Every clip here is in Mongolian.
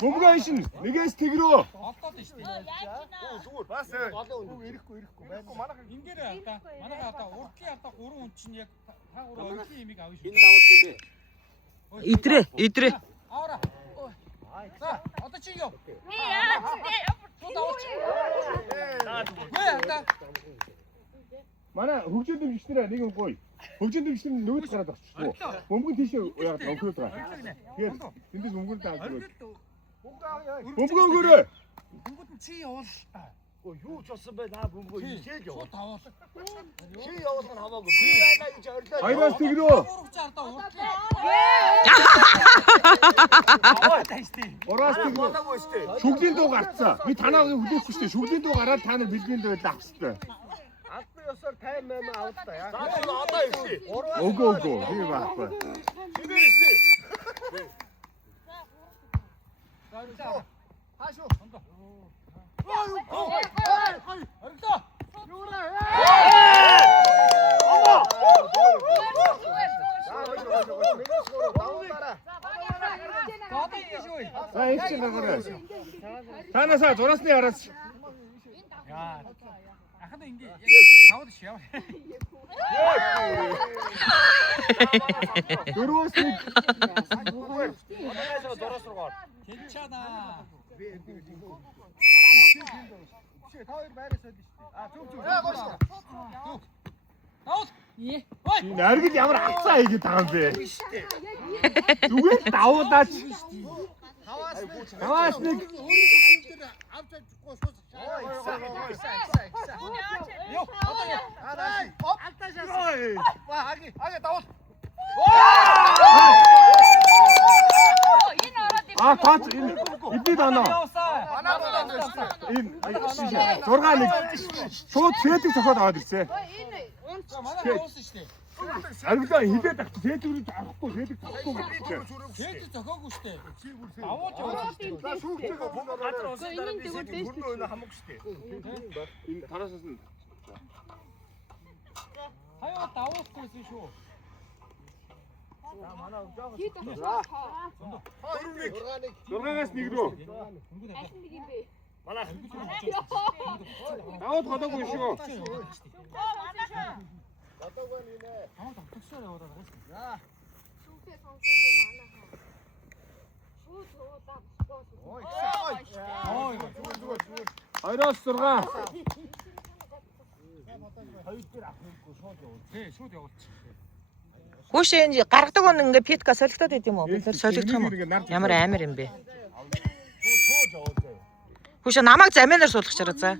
Бөмбөг ишин нэгээс тэгрөө. Олдоод нь штэ. Зүгээр. Бас ирэхгүй. Манайх Ингээрээ одоо манайха одоо урдлын одоо 3 хүн чинь яг та 3 урдлын имийг авна шүү. Энэ даваад юм бэ? Идрээ. Авра. За, одоо чи юу? Би яа. Манай хөгжил дэвшигчнэрээ нэг юм гоё. Хөгжил дэвшигчнэр нөгөөд гараад орчихсон. Бөмбөг тийшээ яг өнгөрөөд байгаа. Тэгэхээр тэндээс бөмбөг дааж өгөө. Бөмбөг өгөөрэй. Бөмбөг нь чи явуул та. Юу ч болсон бай наа бөмбөг ийшээж яваа. Тавуул. Чи явуулсан хамаагүй. Би яана гэж орлоо. Хайраас тэгрөө. Урагчаар одоо урдлын. Аваа таштай. Ураас тэгрөө. Болоогүй штэ. Шүглийн дуу гарцсан. Би танаа хүлээхгүй штэ. Шүглийн дуу гараад та нар бэлгийн дуу авах штэ. Албан ёсоор тайм мэн авалтаа яа. За одоо ирсэн. Өгөө. Би баахгүй. Чимэр ирсэн. Хаашуу. Орлоо. За их чинь гараа. Танасаа зураасны араас. Яа. Ахад ингэ тавд ш яа. Дөрөвөөс нэг. Одоогоос дороос руу гоо. Тэнчана. Та хоёр байраас өдөө штэ. Зүг. Тавд. Энэ аргил ямар хацаа хийгээд байгаа юм бэ? Зүгээр давуудаач. Таваас нэг. Ёо, одоо яа. Аги давал. Кац энэ эдний доноо. Энэ 6-1 шууд сэтг зохиод аваад ирсэн. Манай уусан штэ. Аргилаа хилээд авчих. Сэтгүүрийг авахгүй, сэтг авахгүй гэж. Тэд зохиогүй штэ. Авууж яваа штэ. За шүүгчээгөө бөмбөг газар уусан дараа би хөрнөө хамаагүй штэ. Энэ тараасаас нь Хаяа давуулахгүйсэн шүү. Манай жоох. 6-аас 1 рүү. Манай Даваад годоогүй шүү. одоогоо нэ. Хамаа тогтсоор яваад байгаа шүү. За. Ой, зүгээр. 2-оос 6. Тий, шууд явуулчих. Хүүш энэ гаргадаг он ингээ питка солигдоод байт юм уу? Бид солигдох юм уу? Ямар амар юм бэ? Хүүш намайг заминаар суулгах чараа за.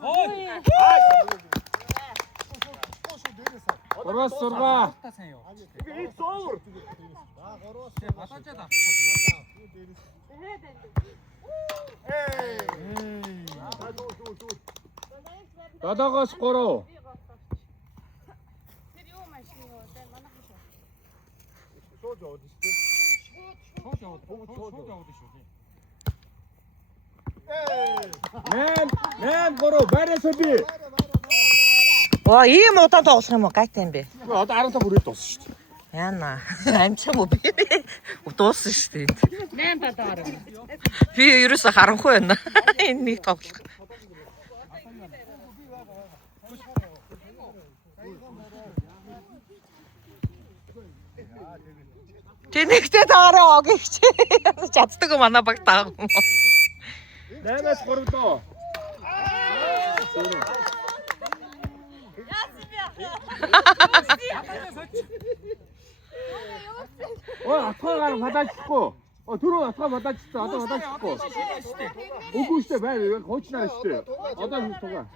Ой. 3-оос 6. Та сайн яа. Би зовор. Тий, батажаад авахгүй. Додоогоос 3. Тэр юу машин юу те манайх шүү. Шууд яваад штэ. Шууд яваад шүү. 8-3 байраас би. Оо ийм удаан тоглох юм уу? Гайтай юм бэ? Одоо 15 хүрээд дууссан шүү дээ. Яна. Амчаа мó би. Дууссан шүү дээ. 8 бадаар. Би ерөөсө харанхуй байна. Энэ нэг тоглох. Тэнэгтэй таараа огийч. Чаддаг уу манай баг таа. 8-аас 3 доо. Атгаа гар хадаачихгүй. Түрүү атгаа хадаачихсан. Одоо хадаачихгүй. Үгүй шүү дээ байр хуучнаа шүү дээ. Одоо хийж байгаа.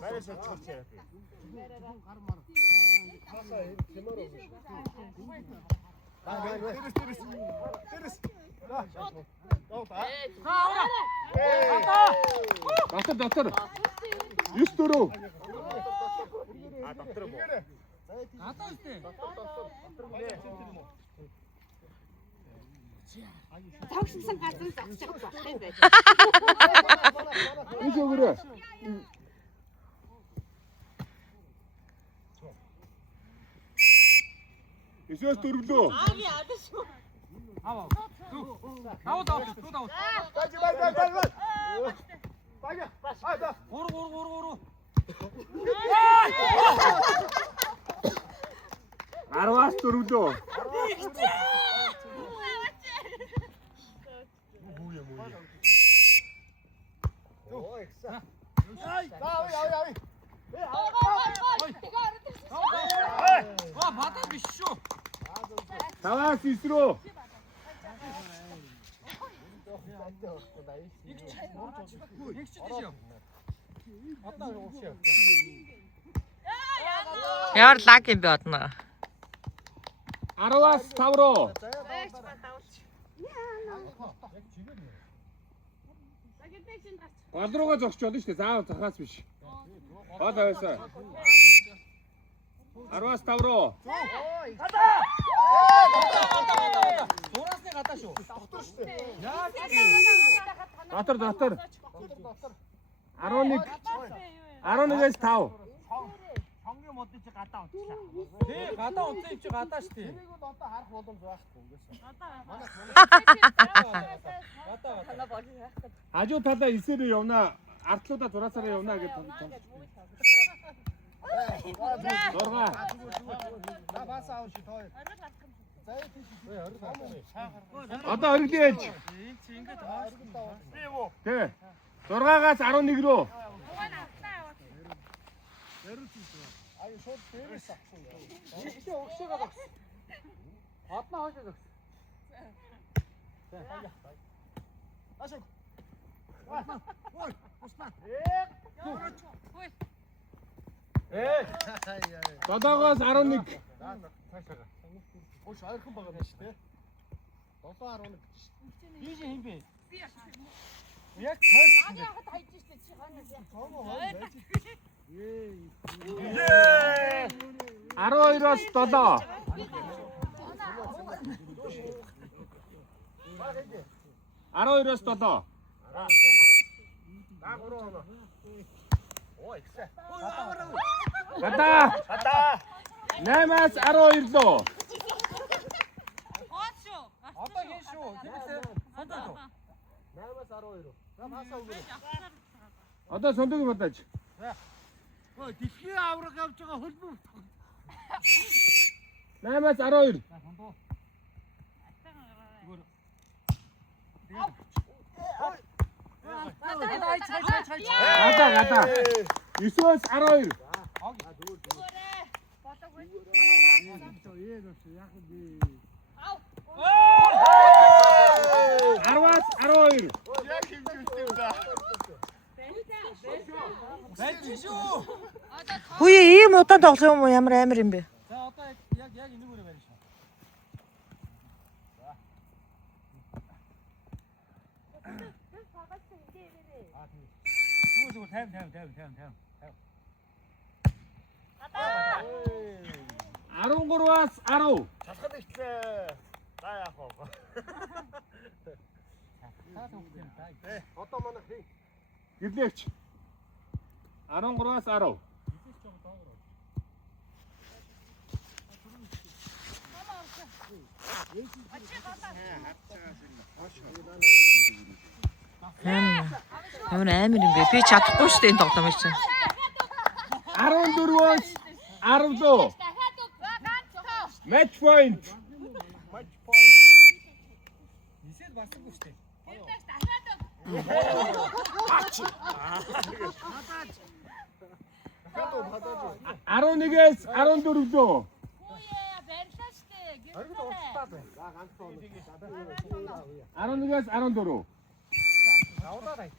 Байраас очихч. Дотор. 9-4. Доктор боо. Гадаа штэ. Тогшсон газар зогсож байгаа байх юм байна. Энд өгөрөө. 9-оос 4 лөө. Аваа. Давуу. Гуру. 10-аас 4 лөө. 바다 비쇼. 5-аас 9 рүү. 엑스지요. Ямар лаг юм бэ одно. 10-аас 5 руу. Гол руугаа зогсч болно шүү дээ. Заавал захаас биш. Гол аваасаа. 10-аас 5 руу. 노란색 갖다 쇼. Дотор. 11-ээс 5. 네, 갖다 온대 입지 갖다 시대. Хажуу талаа 9-ээр явна. Артлуудаа 6-аараа явна гэж том. 6. Одоо өргөлж. Тэ. 6-аас 11 рүү. Додоогоос 11. 이제 힘비. 예. 12-оос 7. Ароос 7. Гадаа. 8-аас 12 лөө. 아빠 괜쇼. 재밌어. 선다도. Одоо сондог бодож. Дэлхий авраг авч байгаа хөлбөв. 8-аас 12. Гадаа. 9-оос 12. 10-аас 12. 벤치쇼. Хөөе ийм удаан тоглох юм уу? Ямар амар юм бэ? 자, 아빠 약 있는 거래 벤치. 주고 대음. 13-аас 10. Чалхад ихтэй. За яах вэ? Одоо манай хий. Гэрлээч. 13-аас 10. Ямар амар юм бэ? Би чадахгүй шүү дээ энэ тоглоом чинь. 14-өөс 10 лөө. Match point. 이셋 맞은 거 시대. 11-ээс 14 лөө. Аргид уртаа бай. За ганц тоо. 11-ээс 14. Давлаа дай.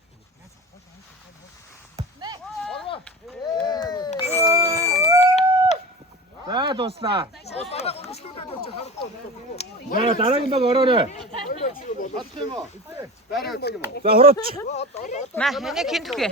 За дуслаа. За дараагийн баг ороорой. За хурууч. Маа энийг хин түхээ.